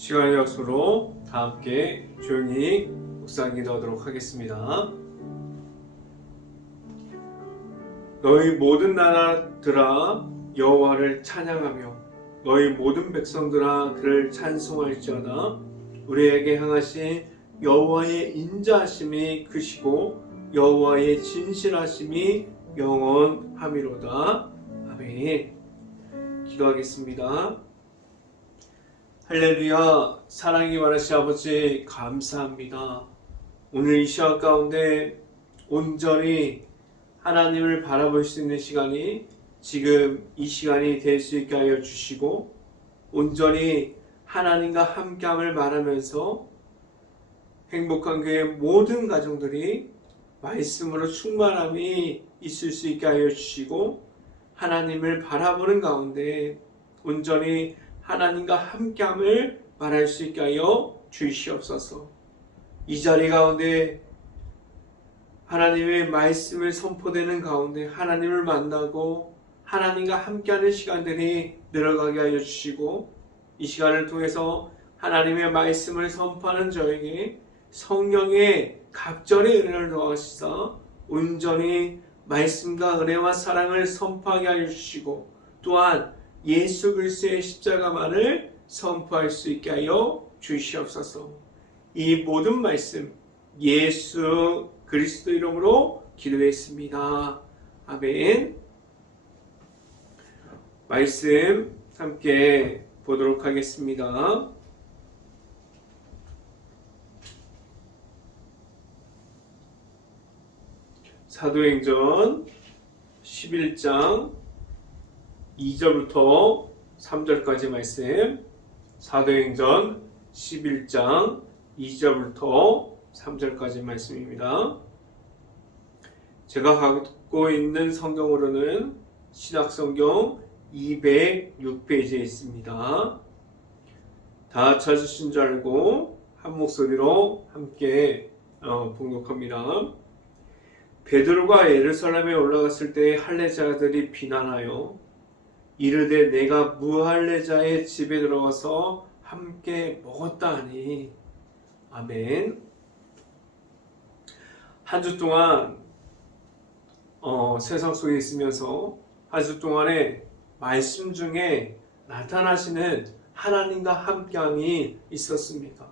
시간의 약속으로 다 함께 조용히 묵상 기도하도록 하겠습니다. 너희 모든 나라들아 여호와를 찬양하며 너희 모든 백성들아 그를 찬송할지어다. 우리에게 향하신 여호와의 인자하심이 크시고 여호와의 진실하심이 영원함이로다. 아멘. 기도하겠습니다. 할렐루야. 사랑이 많으신 아버지 감사합니다. 오늘 이 시간 가운데 온전히 하나님을 바라볼 수 있는 시간이 지금 이 시간이 될 수 있게 하여 주시고, 온전히 하나님과 함께함을 말하면서 행복한 교회 모든 가정들이 말씀으로 충만함이 있을 수 있게 하여 주시고, 하나님을 바라보는 가운데 온전히 하나님과 함께함을 말할 수 있게 하여 주시옵소서. 이 자리 가운데 하나님의 말씀을 선포되는 가운데 하나님을 만나고 하나님과 함께하는 시간들이 늘어가게 하여 주시고, 이 시간을 통해서 하나님의 말씀을 선포하는 저에게 성령의 각절의 은혜를 더하시사 온전히 말씀과 은혜와 사랑을 선포하게 하여 주시고, 또한 예수 그리스도의 십자가만을 선포할 수 있게 하여 주시옵소서. 이 모든 말씀 예수 그리스도 이름으로 기도했습니다. 아멘. 말씀 함께 보도록 하겠습니다. 사도행전 11장 2절부터 3절까지 말씀, 사도행전 11장 2절부터 3절까지 말씀입니다. 제가 갖고 있는 성경으로는 신약성경 206페이지에 있습니다. 다 찾으신 줄 알고 한 목소리로 함께 봉독합니다. 베드로가 예루살렘에 올라갔을 때 할례자들이 비난하여 이르되 내가 무할례자의 집에 들어가서 함께 먹었다 하니. 아멘. 한 주 동안 세상 속에 있으면서 한 주 동안에 말씀 중에 나타나시는 하나님과 함께함이 있었습니다.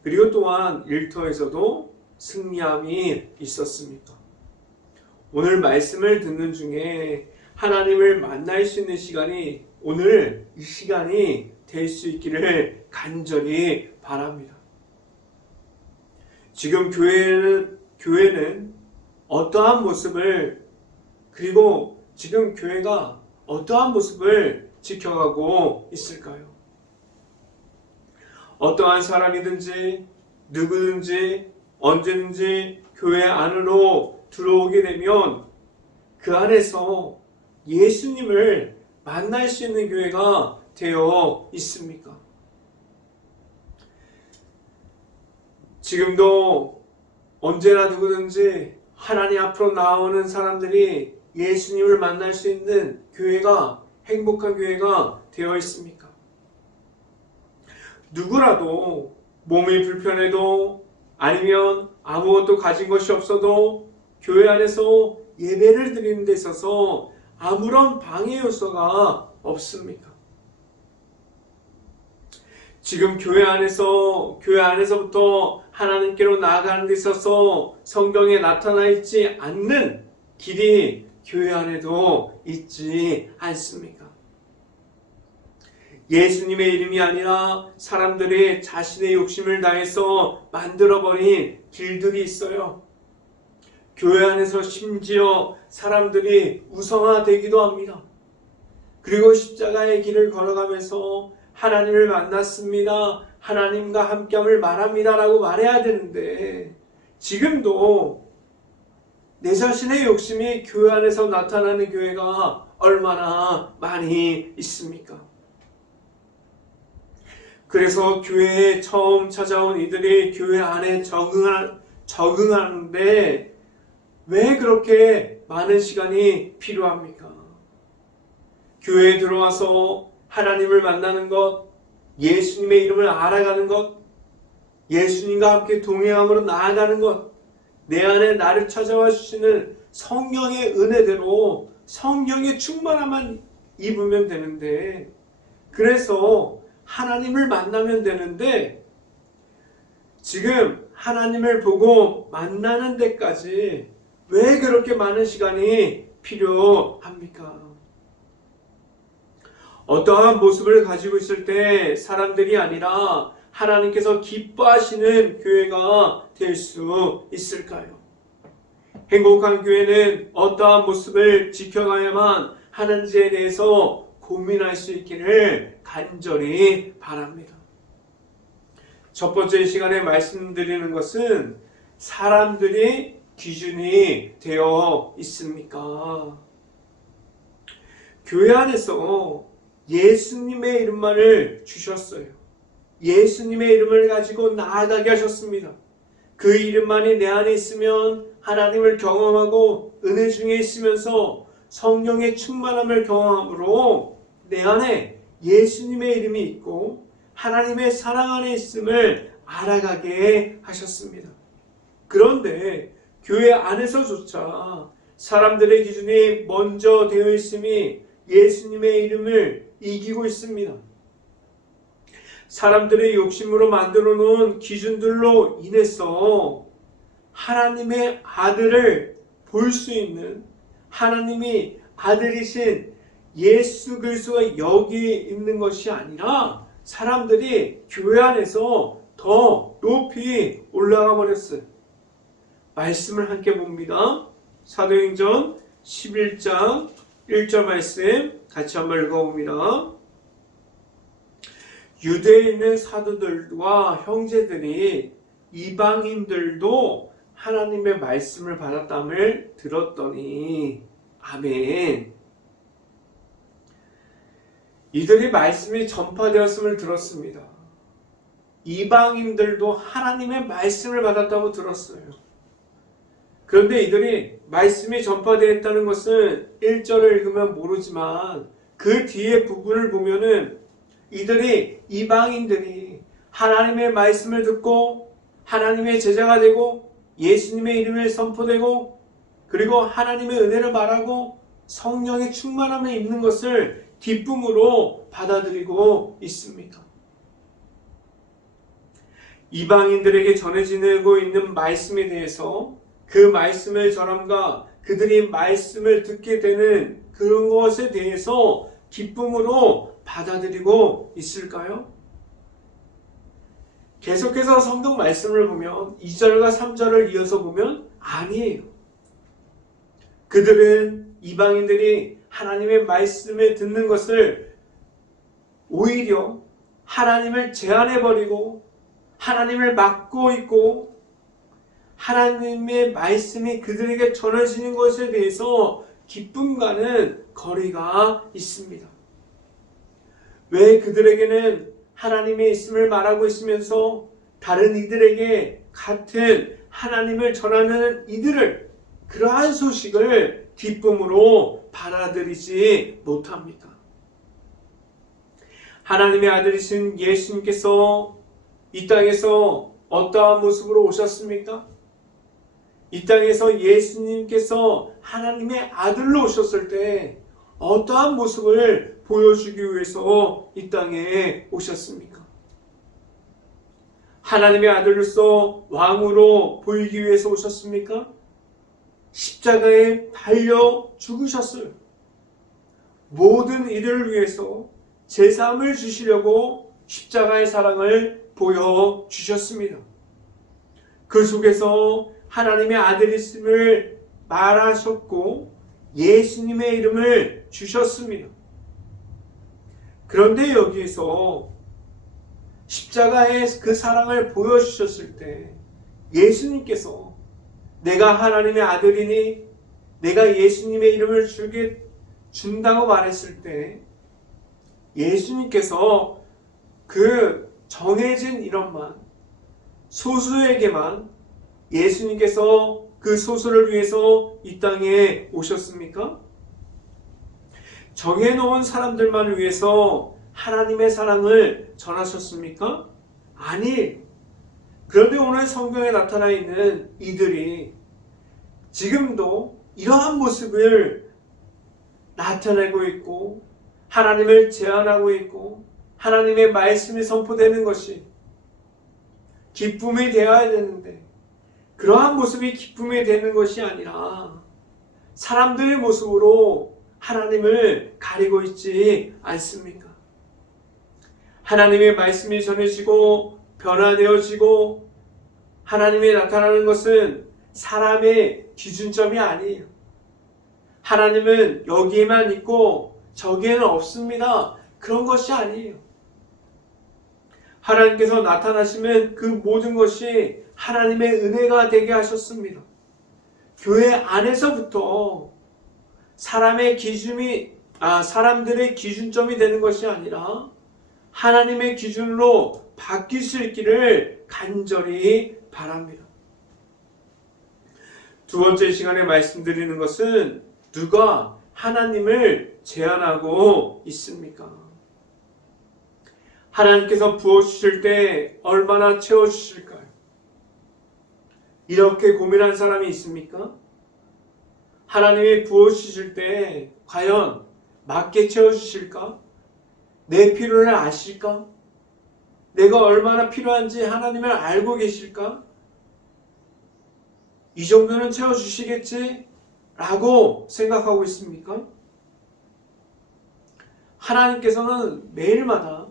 그리고 또한 일터에서도 승리함이 있었습니다. 오늘 말씀을 듣는 중에 하나님을 만날 수 있는 시간이 오늘 이 시간이 될 수 있기를 간절히 바랍니다. 지금 교회는 어떠한 모습을, 그리고 지금 교회가 어떠한 모습을 지켜가고 있을까요? 어떠한 사람이든지 누구든지 언제든지 교회 안으로 들어오게 되면 그 안에서 예수님을 만날 수 있는 교회가 되어 있습니까? 지금도 언제나 누구든지 하나님 앞으로 나오는 사람들이 예수님을 만날 수 있는 교회가, 행복한 교회가 되어 있습니까? 누구라도 몸이 불편해도 아니면 아무것도 가진 것이 없어도 교회 안에서 예배를 드리는 데 있어서 아무런 방해 요소가 없습니까? 지금 교회 안에서부터 하나님께로 나아가는 데 있어서 성경에 나타나 있지 않는 길이 교회 안에도 있지 않습니까? 예수님의 이름이 아니라 사람들이 자신의 욕심을 다해서 만들어버린 길들이 있어요. 교회 안에서 심지어 사람들이 우상화되기도 합니다. 그리고 십자가의 길을 걸어가면서 하나님을 만났습니다, 하나님과 함께함을 말합니다 라고 말해야 되는데, 지금도 내 자신의 욕심이 교회 안에서 나타나는 교회가 얼마나 많이 있습니까? 그래서 교회에 처음 찾아온 이들이 교회 안에 적응하는데 왜 그렇게 많은 시간이 필요합니까? 교회에 들어와서 하나님을 만나는 것, 예수님의 이름을 알아가는 것, 예수님과 함께 동행함으로 나아가는 것, 내 안에 나를 찾아와 주시는 성령의 은혜대로 성령의 충만함만 입으면 되는데, 그래서 하나님을 만나면 되는데, 지금 하나님을 보고 만나는 데까지 왜 그렇게 많은 시간이 필요합니까? 어떠한 모습을 가지고 있을 때 사람들이 아니라 하나님께서 기뻐하시는 교회가 될 수 있을까요? 행복한 교회는 어떠한 모습을 지켜가야만 하는지에 대해서 고민할 수 있기를 간절히 바랍니다. 첫 번째 시간에 말씀드리는 것은 사람들이 기준이 되어 있습니까? 교회 안에서 예수님의 이름만을 주셨어요. 예수님의 이름을 가지고 나아가게 하셨습니다. 그 이름만이 내 안에 있으면 하나님을 경험하고 은혜 중에 있으면서 성령의 충만함을 경험함으로 내 안에 예수님의 이름이 있고 하나님의 사랑 안에 있음을 알아가게 하셨습니다. 그런데 교회 안에서조차 사람들의 기준이 먼저 되어 있음이 예수님의 이름을 이기고 있습니다. 사람들의 욕심으로 만들어 놓은 기준들로 인해서 하나님의 아들을 볼 수 있는, 하나님이 아들이신 예수 그리스도가 여기 있는 것이 아니라 사람들이 교회 안에서 더 높이 올라가 버렸어요. 말씀을 함께 봅니다. 사도행전 11장 1절 말씀 같이 한번 읽어봅니다. 유대에 있는 사도들과 형제들이 이방인들도 하나님의 말씀을 받았dam을 들었더니 아멘. 이들이 말씀이 전파되었음을 들었습니다. 이방인들도 하나님의 말씀을 받았다고 들었어요. 그런데 이들이 말씀이 전파되었다는 것은 1절을 읽으면 모르지만 그 뒤에 부분을 보면은 이들이 이방인들이 하나님의 말씀을 듣고 하나님의 제자가 되고 예수님의 이름을 선포되고 그리고 하나님의 은혜를 말하고 성령의 충만함에 있는 것을 기쁨으로 받아들이고 있습니다. 이방인들에게 전해지고 있는 말씀에 대해서 그 말씀을 전함과 그들이 말씀을 듣게 되는 그런 것에 대해서 기쁨으로 받아들이고 있을까요? 계속해서 성경 말씀을 보면 2절과 3절을 이어서 보면 아니에요. 그들은 이방인들이 하나님의 말씀을 듣는 것을 오히려 하나님을 제한해버리고 하나님을 막고 있고 하나님의 말씀이 그들에게 전해지는 것에 대해서 기쁨과는 거리가 있습니다. 왜 그들에게는 하나님의 있음을 말하고 있으면서 다른 이들에게 같은 하나님을 전하는 이들을 그러한 소식을 기쁨으로 받아들이지 못합니까? 하나님의 아들이신 예수님께서 이 땅에서 어떠한 모습으로 오셨습니까? 이 땅에서 예수님께서 하나님의 아들로 오셨을 때 어떠한 모습을 보여주기 위해서 이 땅에 오셨습니까? 하나님의 아들로서 왕으로 보이기 위해서 오셨습니까? 십자가에 달려 죽으셨어요. 모든 이들을 위해서 제사함을 주시려고 십자가의 사랑을 보여주셨습니다. 그 속에서 하나님의 아들이심을 말하셨고 예수님의 이름을 주셨습니다. 그런데 여기에서 십자가의 그 사랑을 보여주셨을 때 예수님께서 내가 하나님의 아들이니 내가 예수님의 이름을 준다고 말했을 때 예수님께서 그 정해진 이름만 소수에게만 예수님께서 그 소수를 위해서 이 땅에 오셨습니까? 정해놓은 사람들만 위해서 하나님의 사랑을 전하셨습니까? 아니에요. 그런데 오늘 성경에 나타나 있는 이들이 지금도 이러한 모습을 나타내고 있고 하나님을 제안하고 있고 하나님의 말씀이 선포되는 것이 기쁨이 되어야 되는데 그러한 모습이 기쁨이 되는 것이 아니라 사람들의 모습으로 하나님을 가리고 있지 않습니까? 하나님의 말씀이 전해지고 변화되어지고 하나님이 나타나는 것은 사람의 기준점이 아니에요. 하나님은 여기에만 있고 저기에는 없습니다. 그런 것이 아니에요. 하나님께서 나타나시면 그 모든 것이 하나님의 은혜가 되게 하셨습니다. 교회 안에서부터 사람들의 기준점이 되는 것이 아니라 하나님의 기준으로 바뀔 수 있기를 간절히 바랍니다. 두 번째 시간에 말씀드리는 것은 누가 하나님을 제한하고 있습니까? 하나님께서 부어주실 때 얼마나 채워주실까요? 이렇게 고민한 사람이 있습니까? 하나님이 부어주실 때 과연 맞게 채워주실까? 내 필요를 아실까? 내가 얼마나 필요한지 하나님을 알고 계실까? 이 정도는 채워주시겠지? 라고 생각하고 있습니까? 하나님께서는 매일마다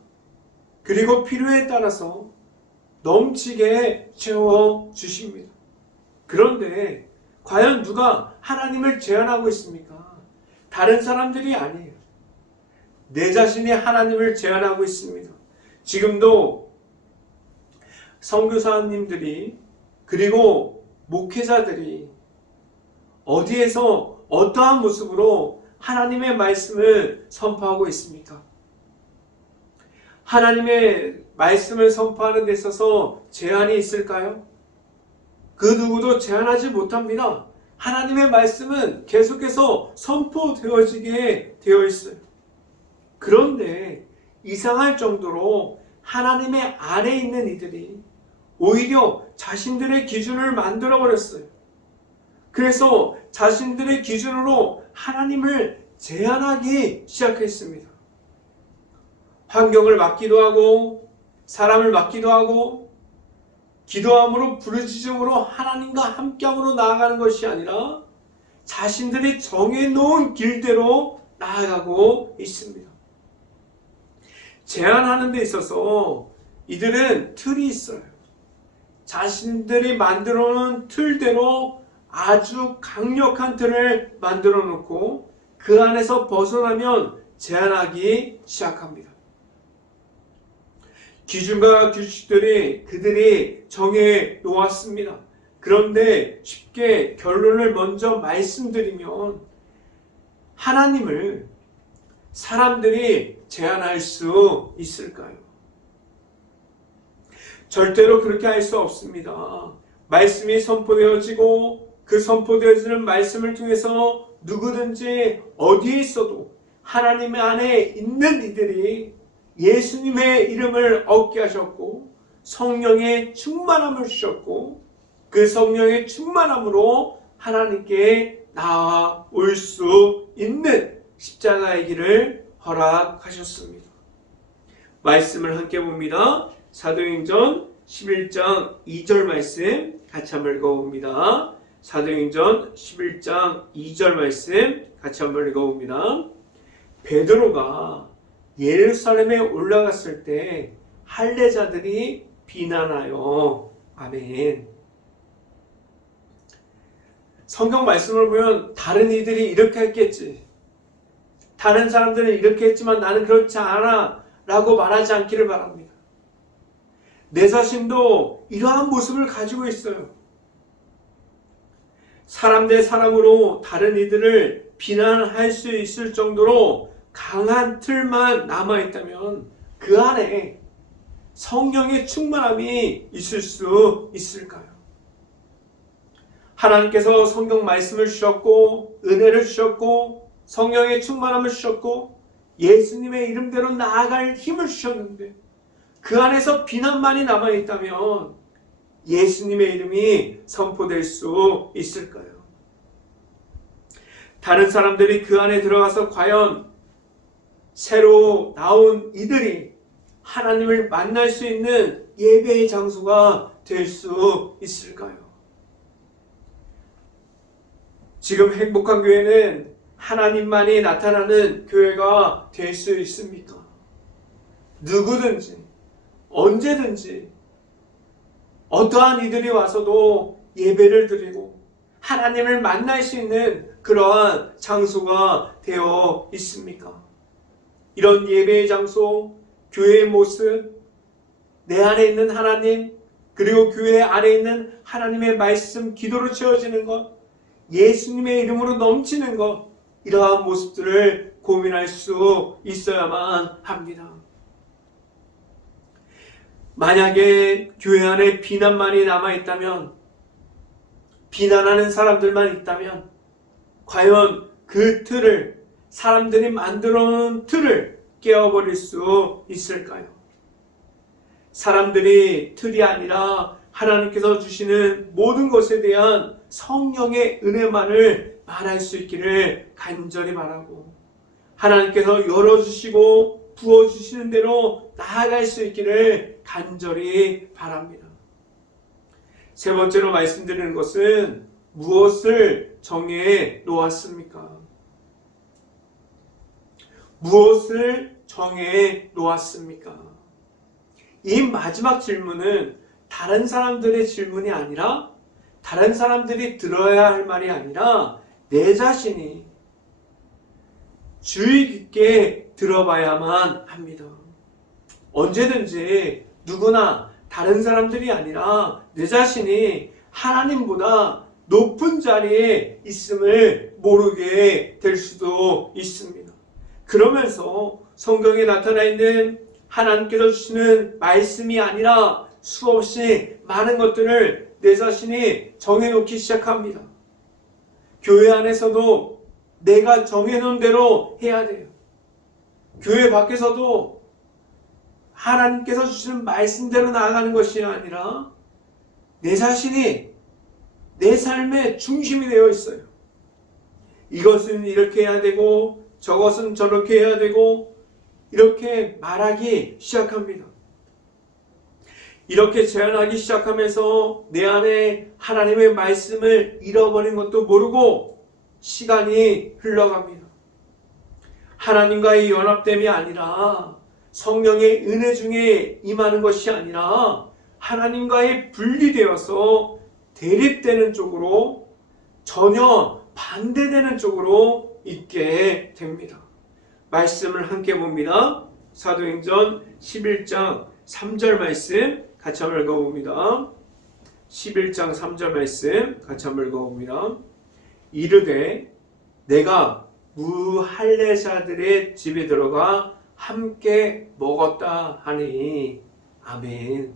그리고 필요에 따라서 넘치게 채워주십니다. 그런데 과연 누가 하나님을 제한하고 있습니까? 다른 사람들이 아니에요. 내 자신이 하나님을 제한하고 있습니다. 지금도 선교사님들이 그리고 목회자들이 어디에서 어떠한 모습으로 하나님의 말씀을 선포하고 있습니까? 하나님의 말씀을 선포하는 데 있어서 제한이 있을까요? 그 누구도 제한하지 못합니다. 하나님의 말씀은 계속해서 선포되어지게 되어 있어요. 그런데 이상할 정도로 하나님의 안에 있는 이들이 오히려 자신들의 기준을 만들어 버렸어요. 그래서 자신들의 기준으로 하나님을 제한하기 시작했습니다. 환경을 맡기도 하고 사람을 맡기도 하고 기도함으로 부르짖음으로 하나님과 함께함으로 나아가는 것이 아니라 자신들이 정해놓은 길대로 나아가고 있습니다. 제한하는 데 있어서 이들은 틀이 있어요. 자신들이 만들어 놓은 틀대로 아주 강력한 틀을 만들어 놓고 그 안에서 벗어나면 제한하기 시작합니다. 기준과 규칙들이 그들이 정해 놓았습니다. 그런데 쉽게 결론을 먼저 말씀드리면 하나님을 사람들이 제한할 수 있을까요? 절대로 그렇게 할 수 없습니다. 말씀이 선포되어지고 그 선포되어지는 말씀을 통해서 누구든지 어디에 있어도 하나님 안에 있는 이들이 예수님의 이름을 얻게 하셨고 성령의 충만함을 주셨고 그 성령의 충만함으로 하나님께 나아올 수 있는 십자가의 길을 허락하셨습니다. 말씀을 함께 봅니다. 사도행전 11장 2절 말씀 같이 한번 읽어봅니다. 사도행전 11장 2절 말씀 같이 한번 읽어봅니다. 베드로가 예루살렘에 올라갔을 때 할례자들이 비난하여 아멘. 성경 말씀을 보면 다른 이들이 이렇게 했겠지, 다른 사람들은 이렇게 했지만 나는 그렇지 않아 라고 말하지 않기를 바랍니다. 내 자신도 이러한 모습을 가지고 있어요. 사람 대 사람으로 다른 이들을 비난할 수 있을 정도로 강한 틀만 남아있다면 그 안에 성령의 충만함이 있을 수 있을까요? 하나님께서 성경 말씀을 주셨고 은혜를 주셨고 성령의 충만함을 주셨고 예수님의 이름대로 나아갈 힘을 주셨는데 그 안에서 비난만이 남아있다면 예수님의 이름이 선포될 수 있을까요? 다른 사람들이 그 안에 들어가서 과연 새로 나온 이들이 하나님을 만날 수 있는 예배의 장소가 될 수 있을까요? 지금 행복한 교회는 하나님만이 나타나는 교회가 될 수 있습니까? 누구든지 언제든지 어떠한 이들이 와서도 예배를 드리고 하나님을 만날 수 있는 그러한 장소가 되어 있습니까? 이런 예배의 장소, 교회의 모습, 내 안에 있는 하나님, 그리고 교회 안에 있는 하나님의 말씀, 기도로 채워지는 것, 예수님의 이름으로 넘치는 것, 이러한 모습들을 고민할 수 있어야만 합니다. 만약에 교회 안에 비난만이 남아있다면, 비난하는 사람들만 있다면 과연 그 틀을, 사람들이 만들어 놓은 틀을 깨워버릴 수 있을까요? 사람들이 틀이 아니라 하나님께서 주시는 모든 것에 대한 성령의 은혜만을 말할 수 있기를 간절히 바라고, 하나님께서 열어주시고 부어주시는 대로 나아갈 수 있기를 간절히 바랍니다. 세 번째로 말씀드리는 것은 무엇을 정해 놓았습니까? 무엇을 정해 놓았습니까? 이 마지막 질문은 다른 사람들의 질문이 아니라, 다른 사람들이 들어야 할 말이 아니라 내 자신이 주의 깊게 들어봐야만 합니다. 언제든지 누구나 다른 사람들이 아니라 내 자신이 하나님보다 높은 자리에 있음을 모르게 될 수도 있습니다. 그러면서 성경에 나타나 있는 하나님께서 주시는 말씀이 아니라 수없이 많은 것들을 내 자신이 정해놓기 시작합니다. 교회 안에서도 내가 정해놓은 대로 해야 돼요. 교회 밖에서도 하나님께서 주시는 말씀대로 나아가는 것이 아니라 내 자신이 내 삶의 중심이 되어 있어요. 이것은 이렇게 해야 되고 저것은 저렇게 해야 되고 이렇게 말하기 시작합니다. 이렇게 제안하기 시작하면서 내 안에 하나님의 말씀을 잃어버린 것도 모르고 시간이 흘러갑니다. 하나님과의 연합됨이 아니라 성령의 은혜 중에 임하는 것이 아니라 하나님과의 분리되어서 대립되는 쪽으로, 전혀 반대되는 쪽으로 있게 됩니다. 말씀을 함께 봅니다. 사도행전 11장 3절 말씀 같이 한번 읽어봅니다. 11장 3절 말씀 같이 한번 읽어봅니다. 이르되 내가 무할례자들의 집에 들어가 함께 먹었다 하니 아멘.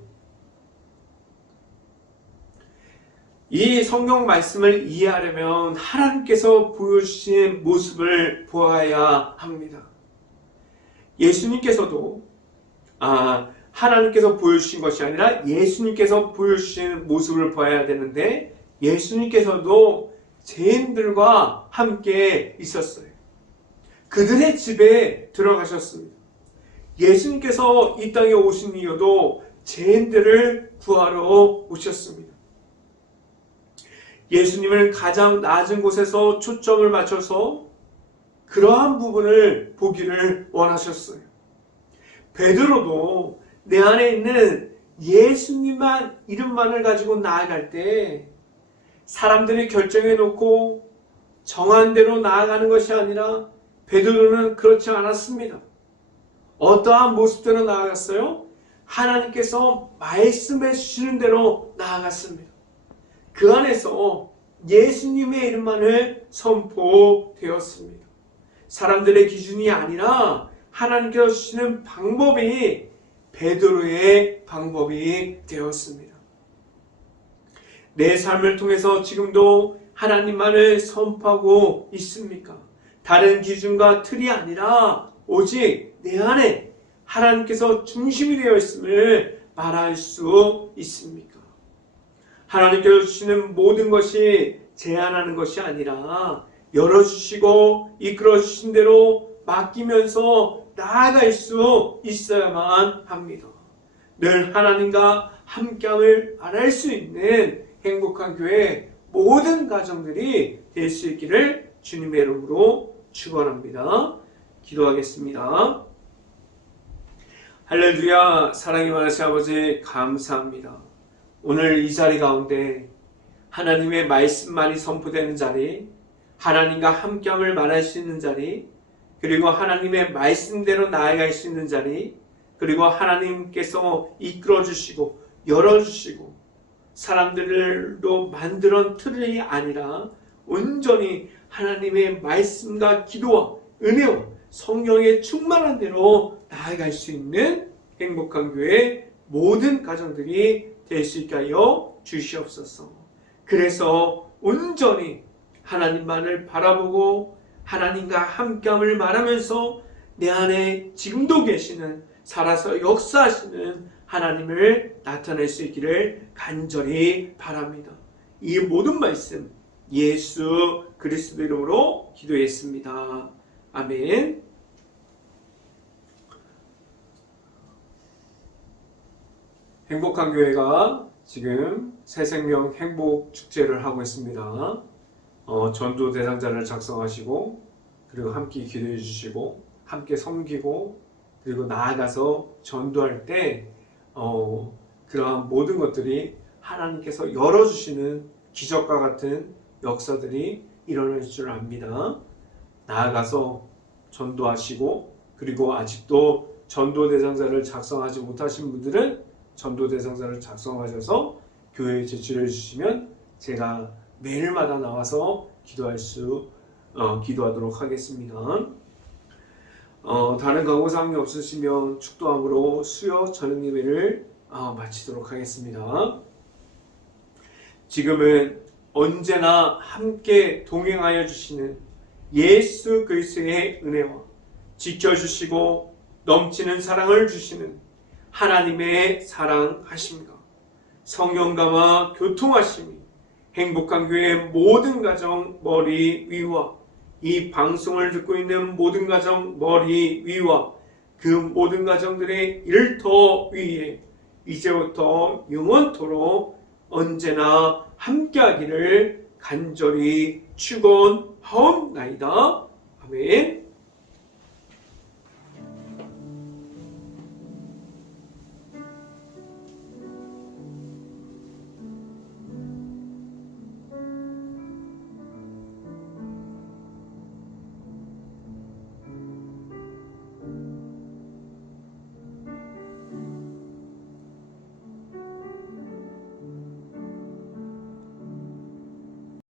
이 성경 말씀을 이해하려면 하나님께서 보여주신 모습을 보아야 합니다. 예수님께서도 하나님께서 보여주신 것이 아니라 예수님께서 보여주신 모습을 보아야 되는데, 예수님께서도 죄인들과 함께 있었어요. 그들의 집에 들어가셨습니다. 예수님께서 이 땅에 오신 이유도 죄인들을 구하러 오셨습니다. 예수님을 가장 낮은 곳에서 초점을 맞춰서 그러한 부분을 보기를 원하셨어요. 베드로도 내 안에 있는 예수님만 이름만을 가지고 나아갈 때 사람들이 결정해 놓고 정한 대로 나아가는 것이 아니라 베드로는 그렇지 않았습니다. 어떠한 모습대로 나아갔어요? 하나님께서 말씀해 주시는 대로 나아갔습니다. 그 안에서 예수님의 이름만을 선포되었습니다. 사람들의 기준이 아니라 하나님께서 주시는 방법이 베드로의 방법이 되었습니다. 내 삶을 통해서 지금도 하나님만을 선포하고 있습니까? 다른 기준과 틀이 아니라 오직 내 안에 하나님께서 중심이 되어 있음을 말할 수 있습니까? 하나님께서 주시는 모든 것이 제한하는 것이 아니라 열어주시고 이끌어주신 대로 맡기면서 나아갈 수 있어야만 합니다. 늘 하나님과 함께함을 말할 수 있는 행복한 교회 모든 가정들이 될 수 있기를 주님의 이름으로 축원합니다. 기도하겠습니다. 할렐루야. 사랑이 많으신 아버지 감사합니다. 오늘 이 자리 가운데 하나님의 말씀만이 선포되는 자리, 하나님과 함께함을 말할 수 있는 자리, 그리고 하나님의 말씀대로 나아갈 수 있는 자리, 그리고 하나님께서 이끌어주시고 열어주시고 사람들로 만드는 틀이 아니라 온전히 하나님의 말씀과 기도와 은혜와 성령의 충만한 대로 나아갈 수 있는 행복한 교회 모든 가정들이 될 수 있게 하여 주시옵소서. 그래서 온전히 하나님만을 바라보고 하나님과 함께함을 말하면서 내 안에 지금도 계시는 살아서 역사하시는 하나님을 나타낼 수 있기를 간절히 바랍니다. 이 모든 말씀 예수 그리스도 이름으로 기도했습니다. 아멘. 행복한 교회가 지금 새생명 행복 축제를 하고 있습니다. 전도 대상자를 작성하시고 그리고 함께 기도해 주시고 함께 섬기고 그리고 나아가서 전도할 때 그러한 모든 것들이 하나님께서 열어주시는 기적과 같은 역사들이 일어날 줄 압니다. 나아가서 전도하시고 그리고 아직도 전도 대상자를 작성하지 못하신 분들은 전도 대상자를 작성하셔서 교회에 제출해 주시면 제가 매일마다 나와서 기도하도록 하겠습니다. 다른 강호사항이 없으시면 축도함으로 수요 저녁 예배를 마치도록 하겠습니다. 지금은 언제나 함께 동행하여 주시는 예수 그리스도의 은혜와 지켜주시고 넘치는 사랑을 주시는 하나님의 사랑하심과 성령감화 교통하심이 행복한 교회 모든 가정 머리 위와 이 방송을 듣고 있는 모든 가정 머리 위와 그 모든 가정들의 일터 위에 이제부터 영원토록 언제나 함께하기를 간절히 축원하옵나이다. 아멘.